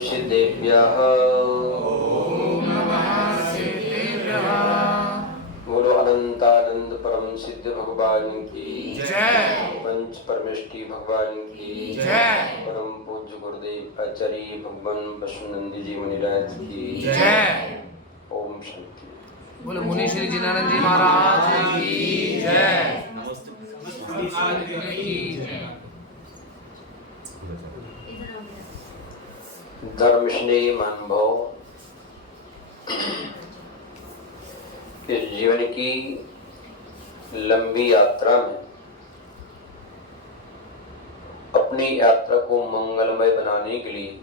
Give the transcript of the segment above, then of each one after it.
सिद्धेभ्यः ओम नमः सिद्धेभ्यः। बोलो अनंतानंद परम सिद्ध भगवान की जय। पंच परमेष्टि भगवान की जय। परम पूज्य गुरुदेव आचार्य भगवान वसुनंदी जी मुनिराज की जय। ओम शांति। बोलो मुनि श्री जिनानंद जी महाराज की जय। धर्म स्नेह अनुभव इस जीवन की लंबी यात्रा में अपनी यात्रा को मंगलमय बनाने के लिए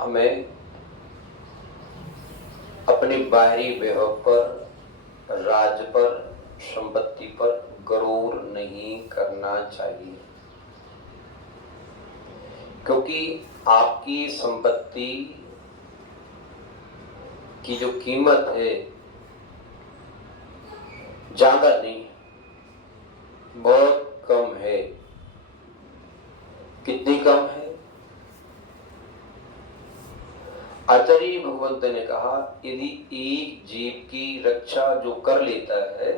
हमें अपनी बाहरी वैभव पर, राज पर, संपत्ति पर गरूर नहीं करना चाहिए, क्योंकि आपकी संपत्ति की जो कीमत है ज्यादा नहीं, बहुत कम है। कितनी कम है? आचार्य भगवंत ने कहा, यदि एक जीव की रक्षा जो कर लेता है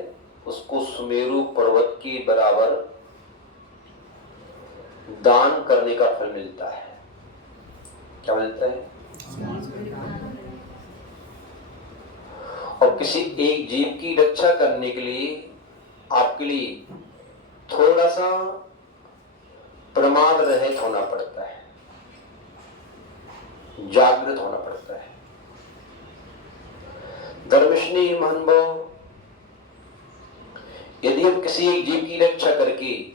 उसको सुमेरु पर्वत के बराबर दान करने का फल मिलता है। क्या मिलता है? और किसी एक जीव की रक्षा करने के लिए आपके लिए थोड़ा सा प्रमाद रहित होना पड़ता है, जागृत होना पड़ता है। धर्मस्नेह महानुभाव, यदि हम किसी एक जीव की रक्षा करके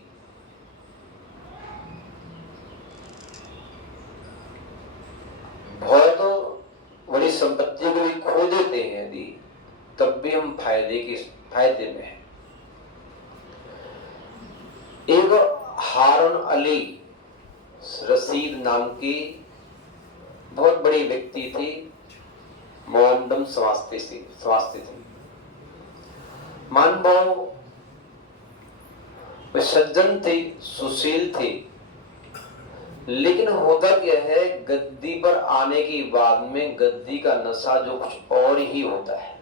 बहुत बड़ी संपत्ति को भी खो देते हैं यदि, तब भी हम फायदे में हैं। एक हारून अली रशीद नाम के बहुत बड़े व्यक्ति थे, मोहम्मदम समझते थे। मानभाव वे सज्जन थे, सुशील थे, लेकिन होता क्या है, गद्दी पर आने के बाद में गद्दी का नशा जो कुछ और ही होता है।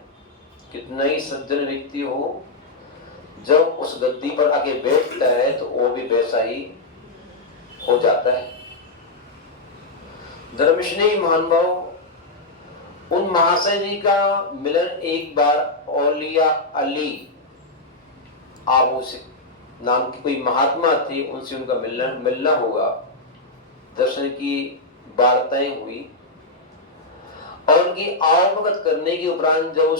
कितना ही सज्जन व्यक्ति हो, जब उस गद्दी पर आके बैठता है तो वो भी वैसा ही हो जाता है। धर्मस्नेही महानुभाव, उन महाशय जी का मिलन एक बार औलिया अली आबू से नाम की कोई महात्मा थे, उनसे उनका मिलना होगा। दर्शन की वार्ताएं हुई और उनकी आवभगत करने के उपरांत जब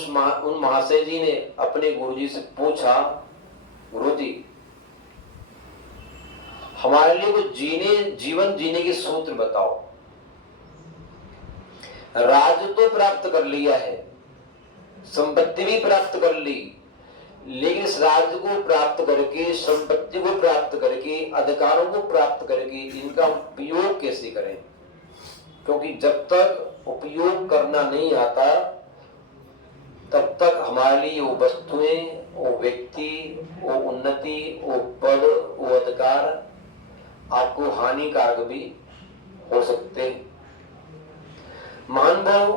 उन महाशय जी ने अपने गुरुजी से पूछा, गुरुजी हमारे लिए कुछ जीवन जीने के सूत्र बताओ। राज तो प्राप्त कर लिया है, संपत्ति भी प्राप्त कर ली, लेकिन इस राज्य को प्राप्त करके, संपत्ति को प्राप्त करके, अधिकारों को प्राप्त करके इनका उपयोग कैसे करें? क्योंकि जब तक उपयोग करना नहीं आता तब तक हमारे लिए वो वस्तुएं, वो व्यक्ति, वो उन्नति, वो पद, वो अधिकार आपको हानिकारक भी हो सकते हैं। महानुभाव,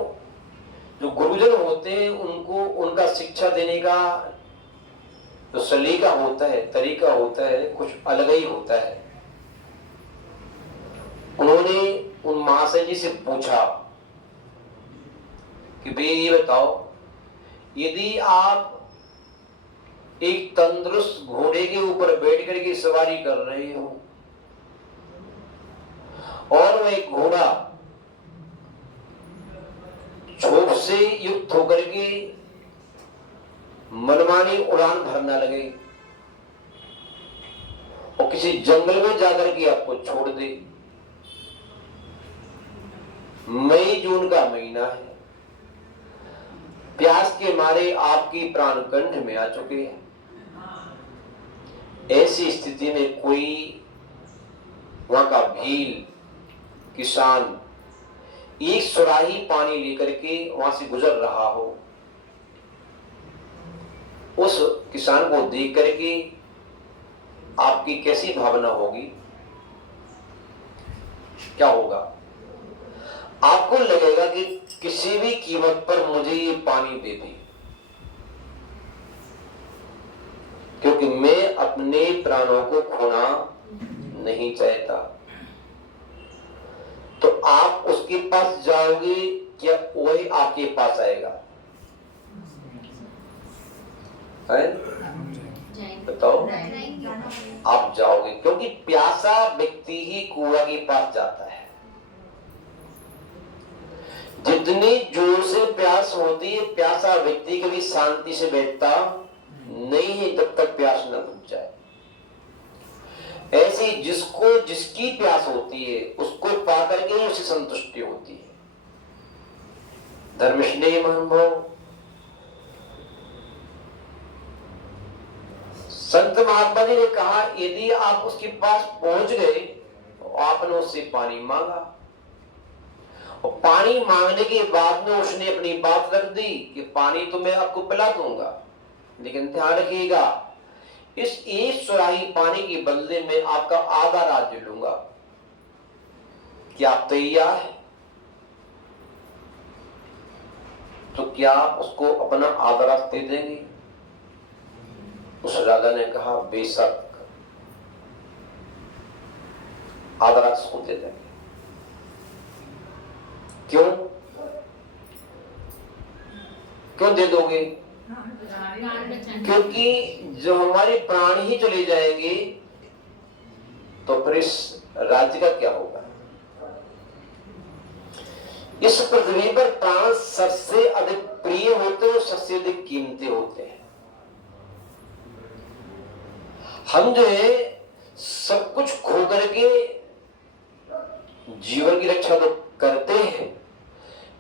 जो गुरुजन होते हैं उनको उनका शिक्षा देने का जो सलीका होता है, तरीका होता है, कुछ अलग ही होता है। उन्होंने उन महाशय जी से पूछा कि भाई ये बताओ, यदि आप एक तंदुरुस्त घोड़े के ऊपर बैठ करके सवारी कर रहे हो और वह एक घोड़ा क्षोभ से युक्त होकर के मनमानी उड़ान भरना लगे और किसी जंगल में जाकर के आपको छोड़ दे, मई जून का महीना है, प्यास के मारे आपकी प्राण कंठ में आ चुके हैं, ऐसी स्थिति में कोई वहां का भील किसान एक सुराही पानी लेकर के वहां से गुजर रहा हो, उस किसान को देख करके आपकी कैसी भावना होगी? क्या होगा? आपको लगेगा कि किसी भी कीमत पर मुझे ये पानी दे दे, क्योंकि मैं अपने प्राणों को खोना नहीं चाहता। तो आप उसके पास जाओगे, क्या वही आपके पास आएगा? है? बताओ, आप जाओगे, क्योंकि प्यासा व्यक्ति ही कुआं के पास जाता है। जितनी जोर से प्यास होती है, प्यासा व्यक्ति कभी शांति से बैठता नहीं है जब तक प्यास न बुझ जाए। ऐसी जिसको जिसकी प्यास होती है उसको पाकर के ही उसे संतुष्टि होती है। धर्मस्नेही महानुभाव, संत महात्मा जी ने कहा, यदि आप उसके पास पहुंच गए तो आपने उससे पानी मांगा, और पानी मांगने के बाद में उसने अपनी बात रख दी कि पानी तो मैं आपको पिला दूंगा, लेकिन ध्यान रखिएगा, इस एक सुराही पानी के बदले में आपका आधा राज्य लूंगा। क्या आप तैयार हैं? तो क्या आप उसको अपना आधा राज्य दे देंगे? उस राजा ने कहा, बेशक आधा राज्य उसको दे देंगे। क्यों क्यों दे दोगे? क्योंकि जो हमारे प्राण ही चले जाएंगे तो फिर इस राज्य का क्या होगा? इस पृथ्वी पर प्राण सबसे अधिक प्रिय होते हैं, सबसे अधिक कीमती होते हैं। हम जो है सब कुछ खो करके जीवन की रक्षा तो करते हैं,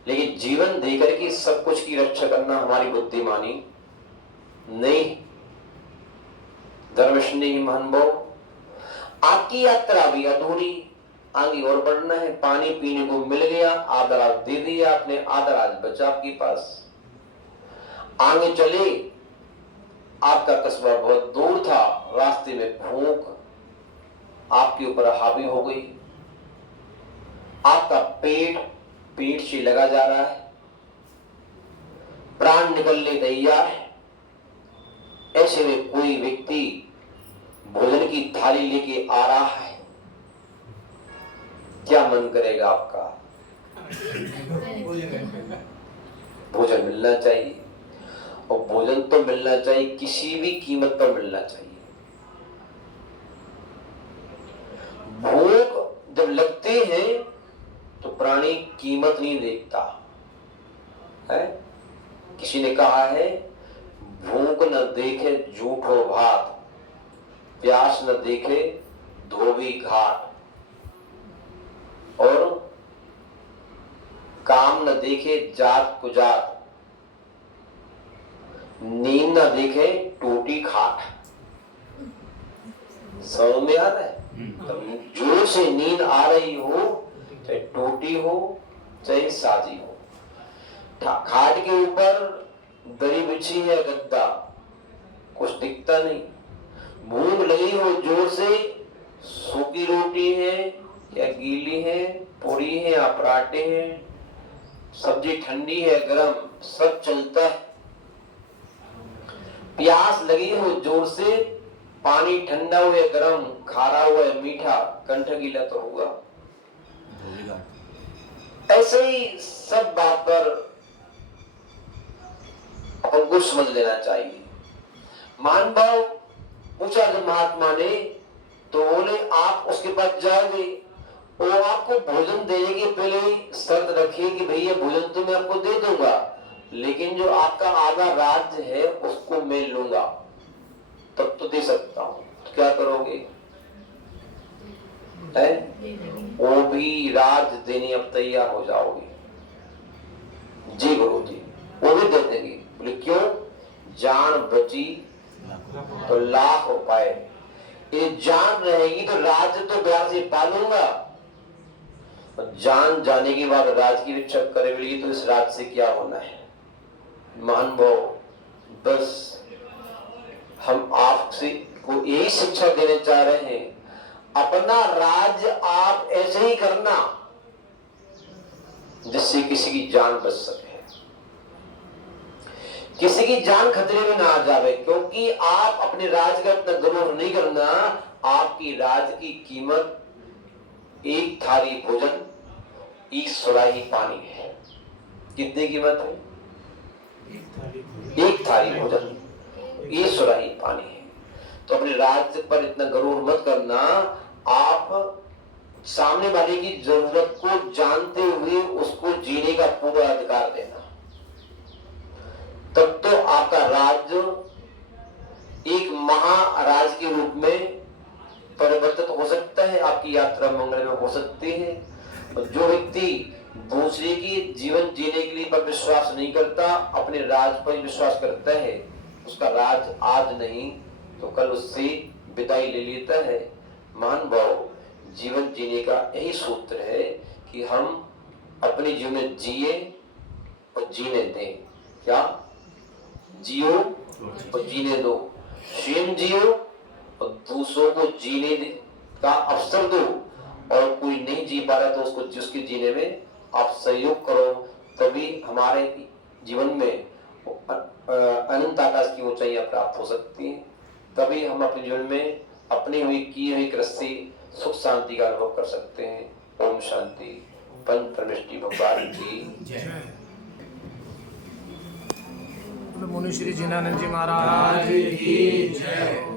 लेकिन जीवन देकर के सब कुछ की रक्षा करना हमारी बुद्धिमानी नहीं। धर्मस्नेही महानुभाव, आपकी यात्रा भी अधूरी, आगे और बढ़ना है। पानी पीने को मिल गया, आधा राज दे दिया आपने, आधा राज बचा आपके पास। आगे चले, आपका कस्बा बहुत दूर था, रास्ते में भूख आपके ऊपर हावी हो गई, आपका पेट से लगा जा रहा है, प्राण निकलने तैयार है। ऐसे में कोई व्यक्ति भोजन की थाली लेके आ रहा है, क्या मन करेगा आपका? भोजन मिलना चाहिए, और भोजन तो मिलना चाहिए, किसी भी कीमत पर मिलना चाहिए। भूख जब लगती है तो प्राणी कीमत नहीं देखता है। किसी ने कहा है, भूख न देखे झूठो भात, प्यास न देखे धोबी घाट, और काम न देखे जात कुजात, नींद न देखे टूटी खाट। समझ में आ रहा है? जोर से नींद आ रही हो, चाहे टूटी हो चाहे साजी हो, खाट के ऊपर दरी बिछी है, गद्दा, कुछ दिखता नहीं। भूख लगी हो जोर से, सूखी रोटी है या गीली है, पूरी है या पराठे हैं, सब्जी ठंडी है गरम, सब चलता है। प्यास लगी हो जोर से, पानी ठंडा हुआ है गरम, खारा हुआ है मीठा, कंठ गीला तो होगा। ऐसे ही सब बात पर अपन को समझ लेना चाहिए। महानुभाव, पूछा जब महात्मा ने, तो बोले आप उसके पास जाओगे, वो आपको भोजन देने के पहले शर्त रखिए कि भैया भोजन तो मैं आपको दे दूंगा, लेकिन जो आपका आधा राज्य है उसको मैं लूंगा, तब तो दे सकता हूं। तो क्या करोगे? है? वो भी राज देने अब तैयार हो जाओगे? जी गुरु जी, वो भी दे देंगे। बोले क्यों? जान बची तो लाख उपाय, ये जान रहेगी तो राज्य तो ब्याह से पालूंगा, जान जाने के बाद राज की रक्षा करेगी तो इस राज से क्या होना है? महानुभाव, बस हम आपसे को यही शिक्षा देने चाह रहे हैं, अपना राज आप ऐसे ही करना, जिससे किसी की जान बच सके, किसी की जान खतरे में ना आ जावे। क्योंकि आप अपने राज का इतना गर्व नहीं करना। आपकी राज की कीमत एक थाली भोजन, एक सुराही पानी है। कितनी कीमत है? एक थाली भोजन, एक सुराही पानी है। तो अपने राज्य पर इतना गर्व मत करना। आप सामने वाले की जरूरत को जानते हुए उसको जीने का पूरा अधिकार देना, तब तो आपका राज्य एक महाराज के रूप में परिवर्तित हो सकता है, आपकी यात्रा मंगल में हो सकती है। और जो व्यक्ति दूसरे के जीवन जीने के लिए पर विश्वास नहीं करता, अपने राज पर विश्वास करता है, उसका राज आज नहीं तो कल उससे विदाई ले लेता है। महान भाव, जीवन जीने का यही सूत्र है कि हम अपने जीवन में जिए और जीने दें। क्या? जियो और जीने दो। स्वयं जियो और दूसरों को जीने का अवसर दो। और कोई नहीं जी पा रहा तो उसको जिसके जीने में आप सहयोग करो। तभी हमारे जीवन में अनंत आकाश की ऊंचाइयां प्राप्त हो सकती हैं। तभी हम अपने जीवन में अपनी हुई की हुई कृष्ण से सुख शांति का अनुभव कर सकते हैं। ओम शांति। पंच परमेष्टि भगवान की जय। मुनि श्री जिनानंद जी महाराज की जय।